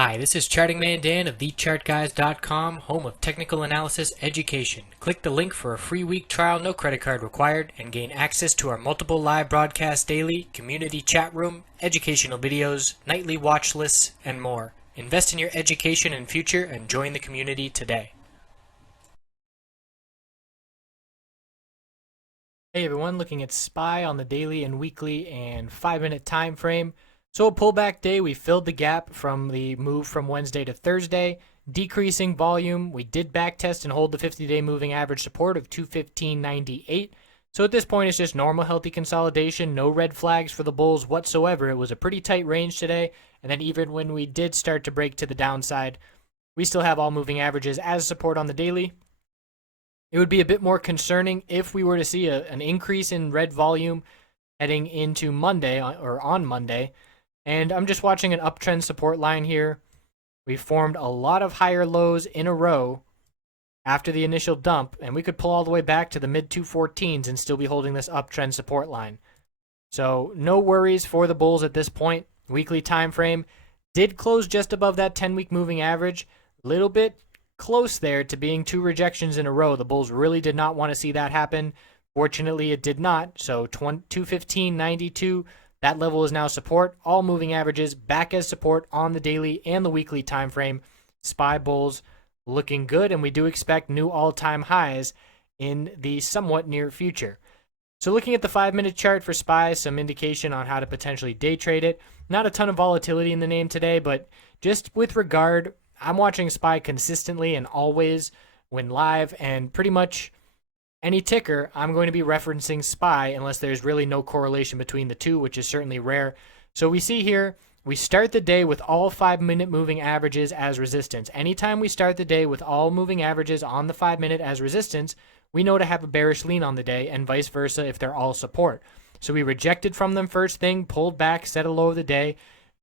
Hi, this is Charting Man Dan of TheChartGuys.com, home of technical analysis education. Click the link for a free week trial, no credit card required, and gain access to our multiple live broadcasts daily, community chat room, educational videos, nightly watch lists, and more. Invest in your education and future and join the community today. Hey everyone, looking at SPY on the daily and weekly and 5-minute time frame. So a pullback day, we filled the gap from the move from Wednesday to Thursday, decreasing volume. We did backtest and hold the 50-day moving average support of 215.98. So at this point, it's just normal healthy consolidation, no red flags for the bulls whatsoever. It was a pretty tight range today, and then even when we did start to break to the downside, we still have all moving averages as support on the daily. It would be a bit more concerning if we were to see an increase in red volume heading into Monday or on Monday. And I'm just watching an uptrend support line here. We formed a lot of higher lows in a row after the initial dump, and we could pull all the way back to the mid 214s and still be holding this uptrend support line. So no worries for the bulls at this point. Weekly time frame did close just above that 10-week moving average. A little bit close there to being two rejections in a row. The bulls really did not want to see that happen. Fortunately, it did not. So 215.92, that level is now support. All moving averages back as support on the daily and the weekly time frame. SPY bulls looking good, and we do expect new all-time highs in the somewhat near future. So looking at the 5-minute chart for SPY, some indication on how to potentially day trade it. Not a ton of volatility in the name today, but just with regard, I'm watching SPY consistently and always when live, and pretty much any ticker, I'm going to be referencing SPY unless there's really no correlation between the two, which is certainly rare. So we see here, we start the day with all 5-minute moving averages as resistance. Anytime we start the day with all moving averages on the 5-minute as resistance, we know to have a bearish lean on the day, and vice versa if they're all support. So we rejected from them first thing, pulled back, set a low of the day,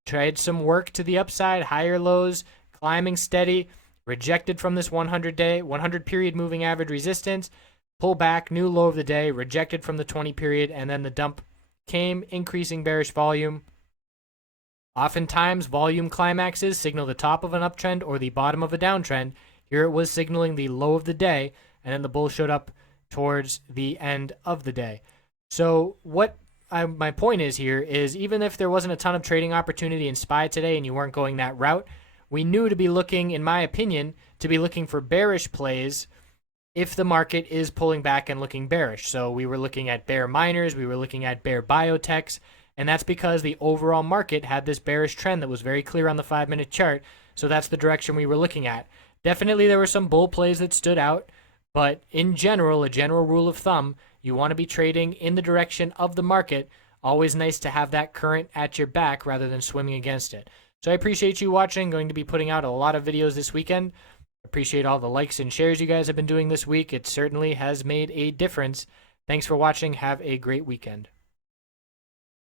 tried some work to the upside, higher lows, climbing steady, rejected from this 100 period moving average resistance, pull back, new low of the day, rejected from the 20 period, and then the dump came, increasing bearish volume. Oftentimes, volume climaxes signal the top of an uptrend or the bottom of a downtrend. Here it was signaling the low of the day, and then the bull showed up towards the end of the day. So what my point is here is, even if there wasn't a ton of trading opportunity in SPY today and you weren't going that route, we knew to be looking, in my opinion, to be looking for bearish plays if the market is pulling back and looking bearish. So we were looking at bear miners, we were looking at bear biotechs, and that's because the overall market had this bearish trend that was very clear on the 5-minute chart. So that's the direction we were looking at. Definitely there were some bull plays that stood out, but in general, a general rule of thumb, you want to be trading in the direction of the market. Always nice to have that current at your back rather than swimming against it. So I appreciate you watching. Going to be putting out a lot of videos this weekend. Appreciate all the likes and shares you guys have been doing this week. It certainly has made a difference. Thanks for watching. Have a great weekend.